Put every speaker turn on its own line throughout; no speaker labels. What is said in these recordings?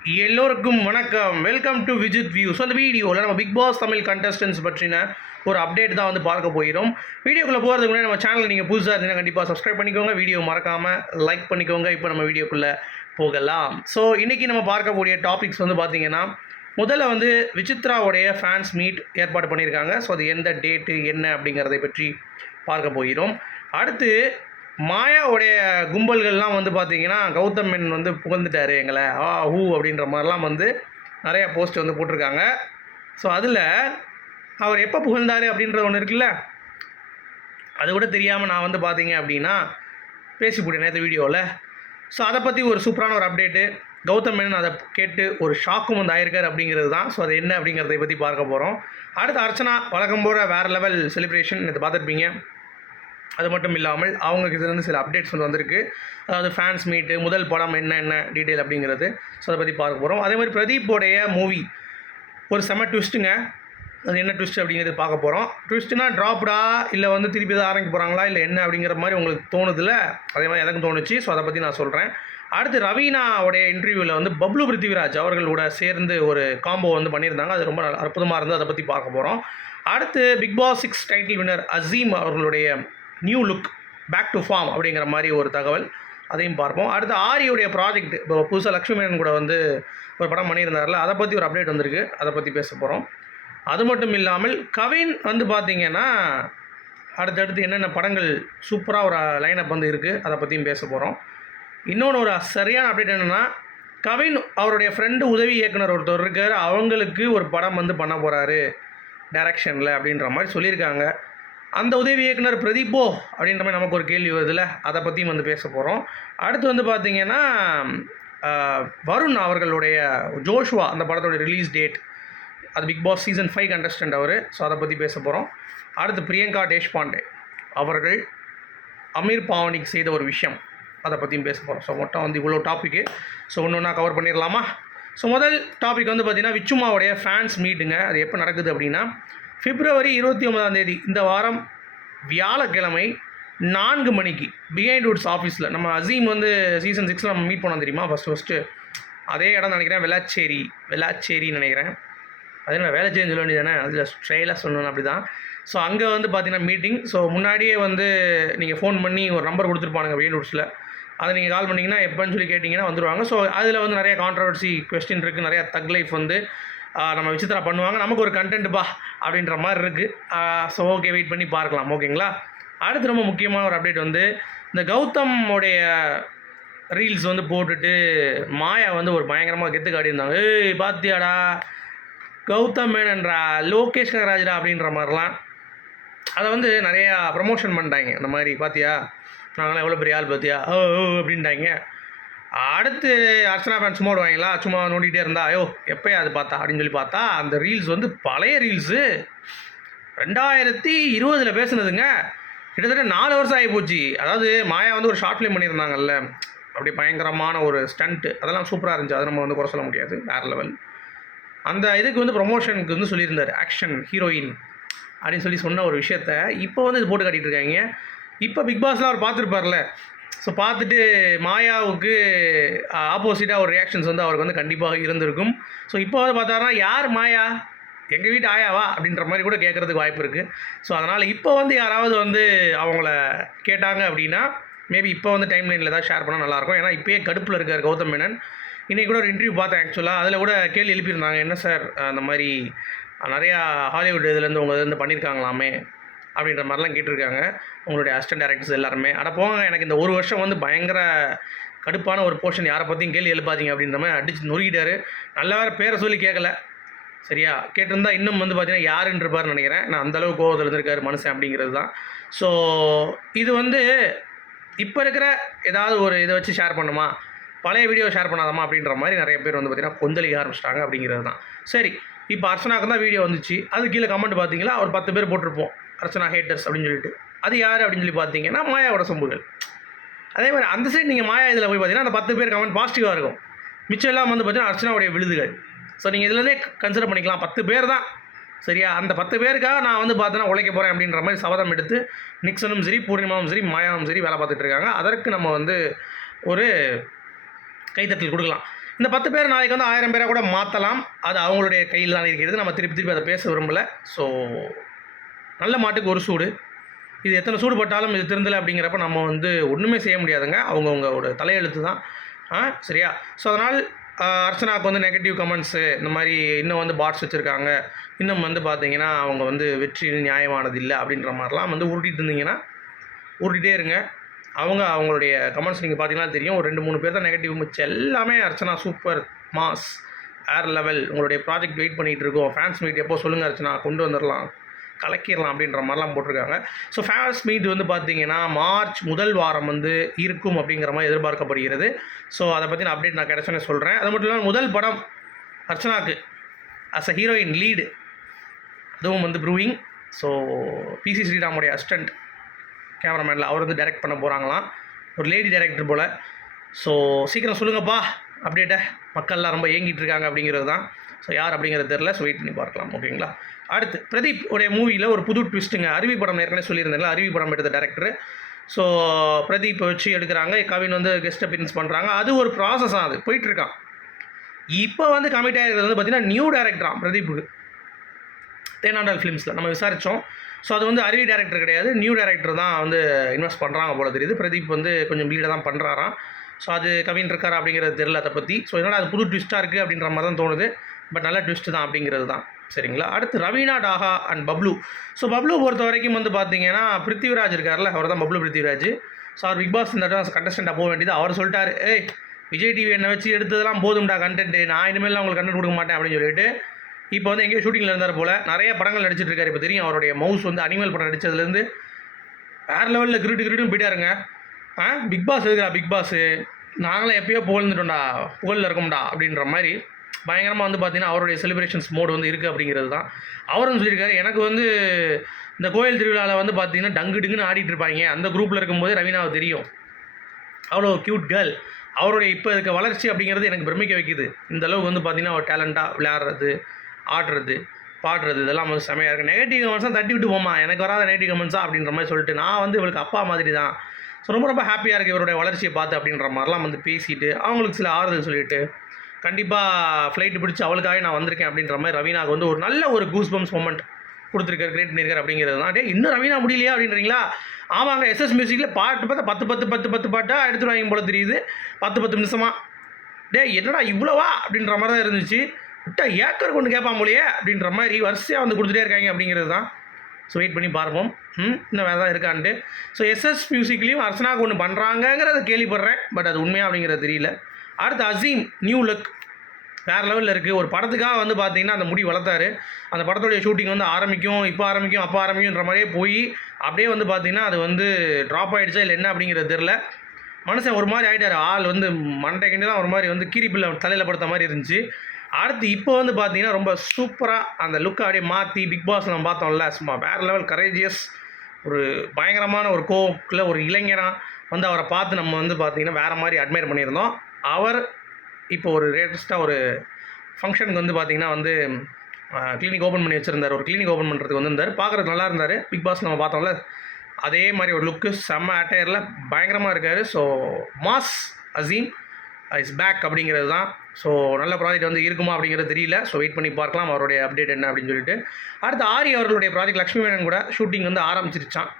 எல்லோருக்கும் வணக்கம். Welcome to Vijith view so அந்த வீடியோவில் நம்ம பிக் பாஸ் தமிழ் கண்டஸ்டன்ஸ் பற்றின ஒரு அப்டேட் தான் வந்து பார்க்க போயிடும் வீடியோக்குள்ளே போகிறதுக்கு முன்னாடி நம்ம சேனல் நீங்கள் புதுசாக இருந்தீங்கன்னா கண்டிப்பாக சப்ஸ்கிரைப் பண்ணிக்கோங்க. வீடியோ மறக்காமல் லைக் பண்ணிக்கோங்க. இப்போ நம்ம வீடியோக்குள்ளே போகலாம். ஸோ இன்றைக்கி நம்ம பார்க்கக்கூடிய டாபிக்ஸ் வந்து பார்த்திங்கன்னா முதல்ல வந்து விசித்ராவுடைய ஃபேன்ஸ் மீட் ஏற்பாடு பண்ணியிருக்காங்க. ஸோ அது எந்த டேட்டு என்ன அப்படிங்கிறதை பற்றி பார்க்க போகிறோம். அடுத்து மாயாவுடைய கும்பல்கள்லாம் வந்து பார்த்தீங்கன்னா கௌதம் மேனன் வந்து புகழ்ந்துட்டார் எங்களை. ஆ ஹூ அப்படின்ற மாதிரிலாம் வந்து நிறையா போஸ்ட் வந்து போட்டிருக்காங்க. ஸோ அதில் அவர் எப்போ புகழ்ந்தார் அப்படின்றது ஒன்று இருக்குல்ல? அது கூட தெரியாமல் நான் வந்து பார்த்தீங்க அப்படின்னா பேசி போட்டேன் நேற்று வீடியோவில் ஸோ அதை பற்றி ஒரு சூப்பரான ஒரு அப்டேட்டு கௌதம் மேனன் அதை கேட்டு ஒரு ஷாக்கும் வந்து ஆயிருக்கார் அப்படிங்கிறது தான். ஸோ அது என்ன அப்படிங்கிறத பற்றி பார்க்க போகிறோம் அடுத்து அர்ச்சனா வழக்கம் போகிற வேறு லெவல் செலிப்ரேஷன் இதை பார்த்துருப்பீங்க. அது மட்டும் இல்லாமல் அவங்க இதுலேருந்து சில அப்டேட்ஸ் வந்து வந்திருக்கு. அதாவது ஃபேன்ஸ் மீட்டு முதல் படம் என்ன என்ன டீட்டெயில் அப்படிங்கிறது. ஸோ அதை பற்றி பார்க்க போகிறோம் அதே மாதிரி பிரதீப்போடைய மூவி ஒரு செம ட்விஸ்ட்டுங்க அது என்ன ட்விஸ்ட் அப்படிங்கிறது பார்க்க போகிறோம் ட்விஸ்ட்னா ட்ராப்டா இல்லை வந்து திருப்பி தான் ஆரம்பிக்க போகிறாங்களா இல்லை என்ன அப்படிங்கிற மாதிரி உங்களுக்கு தோணுதில்ல அதே மாதிரி எனக்கும் தோணுச்சு. ஸோ அதை பற்றி நான் சொல்கிறேன் அடுத்து ரவீனாவுடைய இன்டர்வியூவில் வந்து பப்ளு பிருத்திவிராஜ் அவர்களோட சேர்ந்து ஒரு காம்போ வந்து பண்ணியிருந்தாங்க. அது ரொம்ப நல்ல- அற்புதமாக இருந்தது. அதை பற்றி பார்க்க போகிறோம் அடுத்து bigg boss six title winner Azeem அவர்களுடைய new look back to form அப்படிங்கிற மாதிரி ஒரு தகவல். அதையும் பார்ப்போம். அடுத்து ஆரியுடைய ப்ராஜெக்ட் இப்போ புதுசாக லக்ஷ்மி மேனன் கூட வந்து ஒரு படம் பண்ணியிருந்தார்ல அதை பற்றி ஒரு அப்டேட் வந்திருக்கு. அதை பற்றி பேச போகிறோம் அது மட்டும் இல்லாமல் கவின் வந்து பார்த்திங்கன்னா அடுத்தடுத்து என்னென்ன படங்கள் சூப்பராக ஒரு லைனப் வந்து இருக்குது அதை பற்றியும் பேச போகிறோம் இன்னொன்று ஒரு சரியான அப்டேட் என்னென்னா கவின் அவருடைய ஃப்ரெண்டு உதவி இயக்குனர் ஒருத்தர் இருக்கார். அவங்களுக்கு ஒரு படம் வந்து பண்ண போகிறாரு டைரக்ஷனில் அப்படின்ற மாதிரி சொல்லியிருக்காங்க. அந்த உதவி இயக்குனர் பிரதீப்போ அப்படின்ற மாதிரி நமக்கு ஒரு கேள்வி வருதுல்ல? அதை பற்றியும் வந்து பேச போகிறோம் அடுத்து வந்து பார்த்திங்கன்னா வருண் அவர்களுடைய ஜோஷ்வா அந்த படத்தோட ரிலீஸ் டேட் அது bigg boss season five contestant அவர். ஸோ அதை பற்றி பேச போகிறோம் அடுத்து பிரியங்கா தேஷ்பாண்டே அவர்கள் அமீர் பாவனிக்கு செய்த ஒரு விஷயம். அதை பற்றியும் பேச போகிறோம் ஸோ மொத்தம் வந்து இவ்வளோ டாப்பிக்கு ஸோ ஒன்று ஒன்றா கவர் பண்ணிடலாமா ஸோ முதல் டாபிக் வந்து பார்த்திங்கன்னா விச்சுமாவுடைய ஃபேன்ஸ் மீட்டுங்க அது எப்போ நடக்குது அப்படின்னா பிப்ரவரி இருபத்தி ஒன்பதாம் தேதி இந்த வாரம் வியாழக்கிழமை நான்கு மணிக்கு பிஹைண்ட் வுட்ஸ் ஆஃபீஸில் நம்ம அசீம் வந்து சீசன் சிக்ஸில் நம்ம மீட் பண்ணோம் தெரியுமா? ஃபஸ்ட் ஃபஸ்ட்டு அதே இடம் நினைக்கிறேன் வெளாச்சேரி வெள்ளாச்சேரின்னு நினைக்கிறேன். அது என்ன வேலை செஞ்சு சொல்ல வேண்டியது தானே அதில் ஸ்ட்ரெயிலாக சொல்லணும் அப்படி தான் ஸோ அங்கே வந்து பார்த்தீங்கன்னா மீட்டிங் ஸோ முன்னாடியே வந்து நீங்கள் ஃபோன் பண்ணி ஒரு நம்பர் கொடுத்துருப்பானுங்க வெயிலூட்ஸில் அதை நீங்கள் கால் பண்ணிங்கன்னா எப்போன்னு சொல்லி கேட்டிங்கன்னா வந்துடுவாங்க ஸோ அதில் வந்து நிறைய கான்ட்ரவர்சி கொஸ்டின் இருக்குது நிறையா தக் லைஃப் வந்து நம்ம விசித்திரா பண்ணுவாங்க. நமக்கு ஒரு கண்டென்ட்பா அப்படின்ற மாதிரி இருக்குது ஸோ ஓகே வெயிட் பண்ணி பார்க்கலாம். ஓகேங்களா அடுத்து ரொம்ப முக்கியமான ஒரு அப்டேட் வந்து இந்த கௌதமுடைய ரீல்ஸ் வந்து போட்டுட்டு மாயா வந்து ஒரு பயங்கரமாக கெத்து காட்டியிருந்தாங்க. ஏய் பாத்தியாடா? கௌதம் மேனன்றா லோகேஷ் கனகராஜரா அப்படின்ற மாதிரிலாம். அதை வந்து நிறையா ப்ரமோஷன் பண்ணிட்டாங்க. இந்த மாதிரி பார்த்தியா நாங்களாம் எவ்வளோ பெரிய ஆள் பார்த்தியா ஓ ஓ அப்படின்ட்டாங்க. அடுத்து அர்ச்சனா ஃபேன்ஸ் சும்மா விடுவாங்களா? சும்மா நோண்டிகிட்டே இருந்தா ஐயோ எப்போயா அது பார்த்தா? அப்படின்னு சொல்லி பார்த்தா அந்த ரீல்ஸ் வந்து பழைய ரீல்ஸு ரெண்டாயிரத்தி இருபதில் பேசுனதுங்க. கிட்டத்தட்ட நாலு வருஷம் ஆகி போச்சு. அதாவது மாயா வந்து ஒரு ஷார்ட் ஃபிலிம் பண்ணியிருந்தாங்கல்ல. அப்படி பயங்கரமான ஒரு ஸ்டண்ட்டு அதெல்லாம் சூப்பராக இருந்துச்சு. அதை நம்ம வந்து குறை சொல்ல முடியாது. வேறு லெவல் அந்த இதுக்கு வந்து ப்ரொமோஷனுக்கு வந்து சொல்லியிருந்தார். ஆக்ஷன் ஹீரோயின் அப்படின்னு சொல்லி சொன்ன ஒரு விஷயத்த இப்போ வந்து இது போட்டு காட்டிகிட்டு இருக்காங்க. இப்போ பிக் பாஸ்லாம் அவர் பார்த்துருப்பார்ல. ஸோ பார்த்துட்டு மாயாவுக்கு ஆப்போசிட்டாக ஒரு ரியாக்ஷன்ஸ் வந்து அவருக்கு வந்து கண்டிப்பாக இருந்திருக்கும். ஸோ இப்போ வந்து பார்த்தாருன்னா யார் மாயா? எங்கள் வீட்டு ஆயாவா? அப்படின்ற மாதிரி கூட கேட்குறதுக்கு வாய்ப்பு இருக்குது ஸோ அதனால் இப்போ வந்து யாராவது வந்து அவங்கள கேட்டாங்க அப்படின்னா மேபி இப்போ வந்து டைம் லைனில் ஏதாவது ஷேர் பண்ணால் நல்லாயிருக்கும் ஏன்னா இப்போயே கடுப்பில் இருக்கார் கௌதம் மேனன். இன்றைக்கி கூட ஒரு இன்டர்வியூ பார்த்தேன் ஆக்சுவலாக அதில் கூட கேள்வி எழுப்பியிருந்தாங்க என்ன சார் அந்த மாதிரி நிறையா ஹாலிவுட் இதுலேருந்து உங்கள் இதுலேருந்து பண்ணியிருக்காங்களாமே? அப்படின்ற மாதிரிலாம் கேட்டிருக்காங்க. உங்களுடைய அசிஸ்டன்ட் டேரக்டர்ஸ் எல்லாருமே. அட போங்க எனக்கு இந்த ஒரு வருஷம் வந்து பயங்கர கடுப்பான ஒரு போர்ஷன் யாரை பற்றியும் கேள்வி எழுப்பாதீங்க அப்படின்ற மாதிரி அடிச்சு நொறுக்கிட்டாரு. நல்ல வேறு பேரை சொல்லி கேட்கல சரியா? கேட்டிருந்தா இன்னும் வந்து பார்த்தீங்கன்னா யாருன்னு நினைக்கிறேன். நான் அந்தளவு கோவத்தில் இருந்திருக்காரு மனுஷன் அப்படிங்கிறது தான். ஸோ இது வந்து இப்போ இருக்கிற ஏதாவது ஒரு இதை வச்சு ஷேர் பண்ணுமா? பழைய வீடியோ ஷேர் பண்ணாதமா அப்படின்ற மாதிரி நிறைய பேர் வந்து பார்த்தீங்கன்னா கொந்தளிக்க ஆரம்பிச்சிட்டாங்க அப்படிங்கிறது தான். சரி இப்போ அர்ச்சனாக்கு தான் வீடியோ வந்துச்சு. அது கீழே கமெண்ட் பார்த்தீங்களா ஒரு பத்து பேர் போட்டிருப்போம். அர்ச்சனா ஹேட்டர்ஸ் அப்படின்னு சொல்லிட்டு. அது யார் அப்படின்னு சொல்லி பார்த்தீங்கன்னா மாயாவோட சொம்புகள். அதே மாதிரி அந்த சைடு நீங்கள் மாயா இதில் போய் பார்த்தீங்கன்னா அந்த பத்து பேர் கமெண்ட் பாசிட்டிவாக இருக்கும். மிச்சம் எல்லாம் வந்து பார்த்தீங்கன்னா அர்ச்சனாவுடைய விழுதுகள். ஸோ நீங்கள் இதுலேருந்தே கன்சிடர் பண்ணிக்கலாம். பத்து பேர் தான். சரியா? அந்த பத்து பேருக்காக நான் வந்து பார்த்தேன்னா உழைக்க போகிறேன் அப்படின்ற மாதிரி சபதம் எடுத்து நிக்சனும் சரி பூர்ணிமாவும் சரி மாயாவும் சரி வேலை பார்த்துட்டு இருக்காங்க. அதற்கு நம்ம வந்து ஒரு கைத்தட்டல் கொடுக்கலாம். இந்த பத்து பேர் நாளைக்கு வந்து ஆயிரம் பேராக கூட மாற்றலாம் அது அவங்களுடைய கையில் தான் இருக்கிறது. நம்ம திருப்பி திருப்பி அதை பேச விரும்பலை. ஸோ நல்ல மாட்டுக்கு ஒரு சூடு. இது எத்தனை சூடு பட்டாலும் இது திருந்தலை அப்படிங்கிறப்ப நம்ம வந்து ஒன்றுமே செய்ய முடியாதுங்க. அவங்கவுங்களோட தலையெழுத்து தான். ஆ சரியா? ஸோ அதனால் அர்ச்சனாவுக்கு வந்து நெகட்டிவ் கமெண்ட்ஸு இந்த மாதிரி இன்னும் வந்து பாட்ஸ் வச்சுருக்காங்க. இன்னும் வந்து பார்த்தீங்கன்னா அவங்க வந்து வெற்றி நியாயமானது இல்லை அப்படின்ற மாதிரிலாம் வந்து உருட்டிட்டு இருந்தீங்கன்னா உருட்டிகிட்டே இருங்க. அவங்க அவங்களுடைய கமெண்ட்ஸ் நீங்கள் பார்த்தீங்கன்னா தெரியும். ஒரு ரெண்டு மூணு பேர் தான் நெகட்டிவ் மிச்சம் எல்லாமே Archana super mass air level உங்களுடைய ப்ராஜெக்ட் வெயிட் பண்ணிகிட்டு இருக்கோம். ஃபேன்ஸ் மீட் எப்போ சொல்லுங்கள் அர்ச்சனா? கொண்டு வந்துடலாம் கலக்கிடலாம் அப்படின்ற மாதிரிலாம் போட்டிருக்காங்க. ஸோ ஃபேன்ஸ் மீட் வந்து பார்த்தீங்கன்னா மார்ச் முதல் வாரம் வந்து இருக்கும் அப்படிங்கிற மாதிரி எதிர்பார்க்கப்படுகிறது. ஸோ அதை பற்றின அப்டேட் நான் கிடைச்சோன்னே சொல்கிறேன் அது மட்டும் இல்லாமல் முதல் படம் அர்ச்சனாக்கு அஸ் அ ஹீரோயின் லீடு அதுவும் வந்து ப்ரூவிங் ஸோ பிசி ஸ்ரீராமுடைய அசிஸ்டண்ட் கேமராமேனில் அவர் வந்து டைரக்ட் பண்ண போகிறாங்களாம் ஒரு லேடி டைரக்டர் போல். ஸோ சீக்கிரம் சொல்லுங்கப்பா அப்டேட்டை மக்கள்லாம் ரொம்ப ஏங்கிட்டு இருக்காங்க அப்படிங்கிறது தான். ஸோ யார் அப்படிங்கிறது தெரில ஸோ வெயிட் பண்ணி பார்க்கலாம். ஓகேங்களா அடுத்து பிரதீப் உடைய மூவியில் ஒரு புது ட்விஸ்ட்டுங்க அருவி படம் ஏற்கனவே சொல்லியிருந்தேன்ல அருவி படம் எடுத்த டேரக்டர் ஸோ பிரதீப் வச்சு எடுக்கிறாங்க. கவின் வந்து கெஸ்ட் அப்பியரன்ஸ் பண்ணுறாங்க அது ஒரு ப்ராசஸ் அது. போயிட்டுருக்கான். இப்போ வந்து கமிட் ஆகிருக்கிறது வந்து பார்த்தீங்கன்னா நியூ டேரக்டரான் பிரதீப்புக்கு. தேனாண்டால் ஃபிலிம்ஸில் நம்ம விசாரித்தோம் ஸோ அது வந்து அருவி டேரக்டர் கிடையாது. நியூ டேரக்டர் தான் வந்து இன்வெஸ்ட் பண்ணுறாங்க போல தெரியுது. பிரதீப் வந்து கொஞ்சம் லீடாக தான் பண்ணுறாராம் ஸோ அது கவின் இருக்காரா அப்படிங்கிறது தெரியல அதை பற்றி ஸோ இதனால் அது புது ட்விஸ்ட்டாக இருக்குது அப்படின்ற மாதிரி தான் தோணுது. பட் நல்ல ட்விஸ்ட் தான் அப்படிங்கிறது தான். சரிங்களா? அடுத்து ரவீனா டாஹா அண்ட் பப்ளு. ஸோ பப்ளு பொறுத்த வரைக்கும் வந்து பார்த்தீங்கன்னா பிருத்திவிராஜ் இருக்கார்ல அவர் தான் பப்ளு பிருத்திவிராஜ். ஸோ அவர் பிக் பாஸ் இந்த கண்டஸ்டண்ட்டாக போக வேண்டியது. அவர் சொல்லிட்டாரு ஏய் விஜய் டிவி என்னை வச்சு எடுத்ததெல்லாம் போதும்டா கண்டென்ட் நான் இனிமேல் உங்களுக்கு கண்டென்ட் கொடுக்க மாட்டேன் அப்படின்னு சொல்லிட்டு இப்போ வந்து எங்கேயோ ஷூட்டிங்கில் இருந்தார் போல். நிறைய படங்கள் நடிச்சிட்டு இருக்காரு. இப்போ தெரியும் அவருடைய மவுஸ் வந்து அனிமல் படம் நடித்ததுலேருந்து வேறு லெவலில் கிரிட்டு கிரிட்டுன்னு போயிட்டாருங்க. ஆ பிக் பாஸ் இருக்குடா பிக் பாஸு நாங்களாம் எப்பயோ புகழ்ந்துட்டோம்டா புகழில் இருக்கோம்டா அப்படின்ற மாதிரி பயங்கரமாக வந்து பார்த்தீங்கன்னா அவருடைய செலிப்ரேஷன்ஸ் மோடு வந்து இருக்குது அப்படிங்கிறது தான் அவரும் சொல்லியிருக்காரு எனக்கு வந்து இந்த கோயில் திருவிழாவில் வந்து பார்த்தீங்கன்னா டங்கு டிங்குன்னு ஆடிட்டு இருப்பாங்க. அந்த குரூப்பில் இருக்கும்போது ரவீனாவை தெரியும். அவ்வளோ க்யூட் கேர்ள் அவருடைய இப்போ இருக்க வளர்ச்சி அப்படிங்கிறது எனக்கு பிரமிக்க வைக்குது. இந்த அளவுக்கு வந்து பார்த்தீங்கன்னா அவர் டேலண்ட்டாக விளையாடுறது ஆடுறது பாடுறது இதெல்லாம் வந்து செமையாக இருக்குது நெகட்டிவ் கமெண்ட்ஸாக தட்டி விட்டு போமா எனக்கு வராத நெகட்டிவ் கமெண்ட்ஸா அப்படின்ற மாதிரி சொல்லிட்டு நான் வந்து இவளுக்கு அப்பா மாதிரி தான் ஸோ ரொம்ப ரொம்ப ஹாப்பியாக இருக்குது இவருடைய வளர்ச்சியை பார்த்து அப்படின்ற மாதிரிலாம் வந்து பேசிட்டு அவங்களுக்கு சில ஆறுதல் சொல்லிட்டு கண்டிப்பாக ஃப்ளைட்டு பிடிச்சி அவளுக்காக நான் வந்திருக்கேன் அப்படின்ற மாதிரி ரவீனாக்கு வந்து ஒரு நல்ல ஒரு கூஸ் பம்ஸ் மூமெண்ட் கொடுத்துருக்காரு கிரியேட் பண்ணியிருக்காரு அப்படிங்கிறது தான். டே இன்னும் ரவீனா முடியலையா அப்படின்றீங்களா? ஆமாங்க எஸ்எஸ் மியூசிக்கில் பாட்டு பார்த்தா பத்து பத்து பத்து பத்து பாட்டாக எடுத்துருவாங்க போல தெரியுது. பத்து பத்து நிமிஷமாக டே என்னடா இவ்வளவா அப்படின்ற மாதிரி தான் இருந்துச்சு. விட்டா ஏக்கர் கொண்டு கேட்பான் போலயே அப்படின்ற மாதிரி வரிசையாக வந்து கொடுத்துட்டே இருக்காங்க அப்படிங்கிறது தான். ஸோ வெயிட் பண்ணி பார்ப்போம். ம் இன்னும் வேறு தான் இருக்கான்ட்டு. ஸோ எஸ்எஸ் மியூசிக்லேயும் அர்ச்சனாக்கு ஒன்று பண்ணுறாங்கங்கிறத கேள்விப்படுறேன். பட் அது உண்மையாக அப்படிங்கிறது தெரியல. அடுத்து அசீம் நியூ லுக் வேறு லெவலில் இருக்குது ஒரு படத்துக்காக வந்து பார்த்தீங்கன்னா அந்த முடி வளர்த்தாரு. அந்த படத்துடைய ஷூட்டிங் வந்து ஆரம்பிக்கும் இப்போ ஆரம்பிக்கும் அப்போ ஆரம்பிக்கும்ன்ற மாதிரியே போய் அப்படியே வந்து பார்த்தீங்கன்னா அது வந்து ட்ராப் ஆகிடுச்சா இல்லை என்ன அப்படிங்கிறது தெரில மனுஷன் ஒரு மாதிரி ஆகிட்டார் ஆள் வந்து மண்டை தான் ஒரு மாதிரி வந்து கீரிப்பில் தலையில் படுத்த மாதிரி இருந்துச்சு. அடுத்து இப்போ வந்து பார்த்தீங்கன்னா ரொம்ப சூப்பராக அந்த லுக்கை அப்படியே மாற்றி பிக் பாஸ் நம்ம பார்த்தோம்ல சும்மா வேறு லெவல் கரேஜியஸ் ஒரு பயங்கரமான ஒரு கோக்கில் ஒரு இளைஞனாக வந்து அவரை பார்த்து நம்ம வந்து பார்த்திங்கன்னா வேறு மாதிரி அட்மையர் பண்ணியிருந்தோம். அவர் இப்போ ஒரு லேட்டஸ்ட்டாக ஒரு ஃபங்க்ஷனுக்கு வந்து பார்த்தீங்கன்னா வந்து கிளினிக் ஓப்பன் பண்ணி வச்சுருந்தார். ஒரு கிளினிக் ஓப்பன் பண்ணுறதுக்கு வந்திருந்தார். பார்க்குறதுக்கு நல்லா இருந்தார். பிக் பாஸ் நம்ம பார்த்தோம்ல அதே மாதிரி ஒரு லுக்கு செம்ம அட்டையரில் பயங்கரமாக இருக்கார். So mass Azeem is back அப்படிங்கிறது தான். ஸோ நல்ல ப்ராஜெக்ட் வந்து இருக்குமா அப்படிங்கிறது தெரியல. ஸோ வெயிட் பண்ணி பார்க்கலாம் அவருடைய அப்டேட் என்ன அப்படின்னு சொல்லிட்டு. அடுத்து ஆரி அவர்களுடைய ப்ராஜெக்ட் லக்ஷ்மி மேனன் கூட ஷூட்டிங் வந்து ஆரம்பிச்சிருச்சான்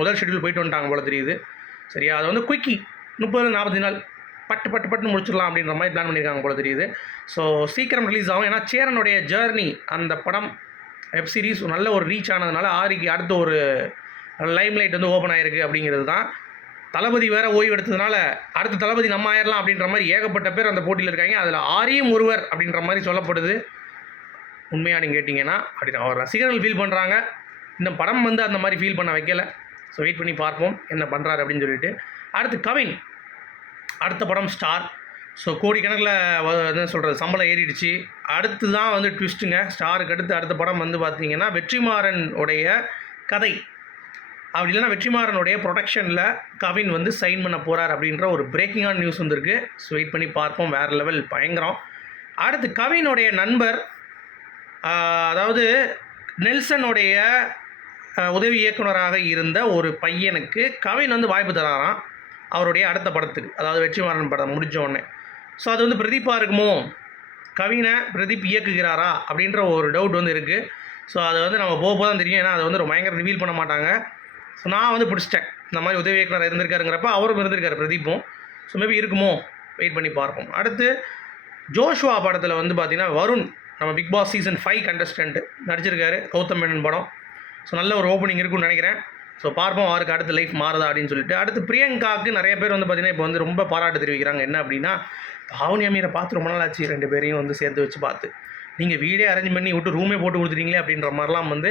முதல் ஷெட்யூல் போயிட்டு வந்துட்டாங்க போல தெரியுது. சரியா? அது வந்து குயிக்கி முப்பது நாற்பது நாள் பட்டு பட்டு பட்டு முடிச்சிடலாம் அப்படின்ற மாதிரி பிளான் பண்ணியிருக்காங்க போல தெரியுது. ஸோ சீக்கிரம் ரிலீஸ் ஆகும். ஏன்னா சேரனுடைய ஜேர்னி அந்த படம் வெப் சீரிஸ் நல்ல ஒரு ரீச் ஆனதுனால ஆரிக்கு அடுத்த ஒரு லைம் லைட் வந்து ஓப்பன் ஆயிருக்கு அப்படிங்கிறது தான். தளபதி வேற ஓய்வு எடுத்ததுனால அடுத்த தளபதி நம்ம ஆயிரலாம் அப்படின்ற மாதிரி ஏகப்பட்ட பேர் அந்த போட்டியில் இருக்காங்க. அதில் ஆரியும் ஒருவர் அப்படின்ற மாதிரி சொல்லப்படுது. உண்மையாக நீங்கள் கேட்டிங்கன்னா அப்படி அவர் ரசிகர்கள் ஃபீல் பண்ணுறாங்க இந்த படம் வந்து அந்த மாதிரி ஃபீல் பண்ண வைக்கலை. ஸோ வெயிட் பண்ணி பார்ப்போம் என்ன பண்ணுறாரு அப்படின்னு சொல்லிட்டு. அடுத்து கவின். அடுத்த படம் ஸ்டார். ஸோ கோடிக்கணக்கில் என்ன சொல்கிறது சம்பளம் ஏறிடுச்சு. அடுத்து தான் வந்து ட்விஸ்ட்டுங்க. ஸ்டாருக்கு அடுத்து அடுத்த படம் வந்து பார்த்திங்கன்னா வெற்றிமாறன் உடைய கதை. அப்படி இல்லைன்னா வெற்றிமாறனுடைய ப்ரொடக்ஷனில் கவின் வந்து சைன் பண்ண போகிறார் அப்படின்ற ஒரு பிரேக்கிங்கான நியூஸ் வந்திருக்கு. ஸோ வெயிட் பண்ணி பார்ப்போம். வேறு லெவல் பயங்கரம். அடுத்து கவினுடைய நண்பர் அதாவது நெல்சனுடைய உதவி இயக்குனராக இருந்த ஒரு பையனுக்கு கவின் வந்து வாய்ப்பு தராராம். அவருடைய அடுத்த படத்துக்கு அதாவது வெற்றிமாறன் படம் முடித்த உடனே. ஸோ அது வந்து பிரதீப்பாக இருக்குமோ? கவினை பிரதீப் இயக்குகிறாரா? அப்படின்ற ஒரு டவுட் வந்து இருக்குது ஸோ அதை வந்து நம்ம போக போதான் தெரியும். ஏன்னா அதை வந்து ஒரு பயங்கர ரிவீல் பண்ண மாட்டாங்க. ஸோ நான் வந்து பிடிச்சிட்டேன். இந்த மாதிரி உதவி இயக்குனர் இருந்திருக்காருங்கிறப்ப அவரும் இருந்திருக்காரு பிரதீப்பும். ஸோ மேபி இருக்குமோ? வெயிட் பண்ணி பார்ப்போம். அடுத்து ஜோஷுவா படத்தில் வந்து பார்த்திங்கன்னா வருண் நம்ம bigg boss season five contestant நடிச்சிருக்காரு. கௌதம் மேனன் படம். ஸோ நல்ல ஒரு ஓப்பனிங் இருக்கும்னு நினைக்கிறேன். ஸோ பார்ப்போம் அவருக்கு அடுத்து லைஃப் மாறுதா அப்படின்னு சொல்லிட்டு. அடுத்து பிரியங்காவுக்கு நிறைய பேர் வந்து பார்த்தீங்கன்னா இப்போ வந்து ரொம்ப பாராட்டு தெரிவிக்கிறாங்க. என்ன அப்படின்னா பாவனி அமீரை பார்த்து ரொம்ப நாள் ஆச்சு. ரெண்டு பேரையும் வந்து சேர்த்து வச்சு பார்த்து. நீங்கள் வீடே அரேஞ்ச் பண்ணி விட்டு ரூமே போட்டு கொடுத்துட்டீங்களே அப்படின்ற மாதிரிலாம் வந்து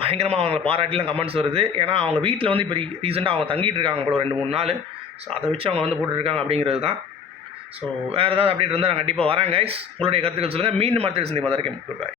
பயங்கரமாக அவங்கள பாராட்டிலாம் கமெண்ட்ஸ் வருது. ஏன்னா அவங்க வீட்டில் வந்து இப்போ ரீசெண்டாக அவங்க தங்கிட்டு இருக்காங்க போல ரெண்டு மூணு நாள். ஸோ அதை வச்சு அவங்க வந்து போட்டுருக்காங்க அப்படிங்கிறது தான். ஸோ வேறு ஏதாவது அப்டேட் இருந்தால் நான் கண்டிப்பாக வரேன் கைஸ் உங்களுடைய கருத்துக்கள் சொல்லுங்கள் மீண்டும் அடுத்த சந்தி வந்திருக்கேன்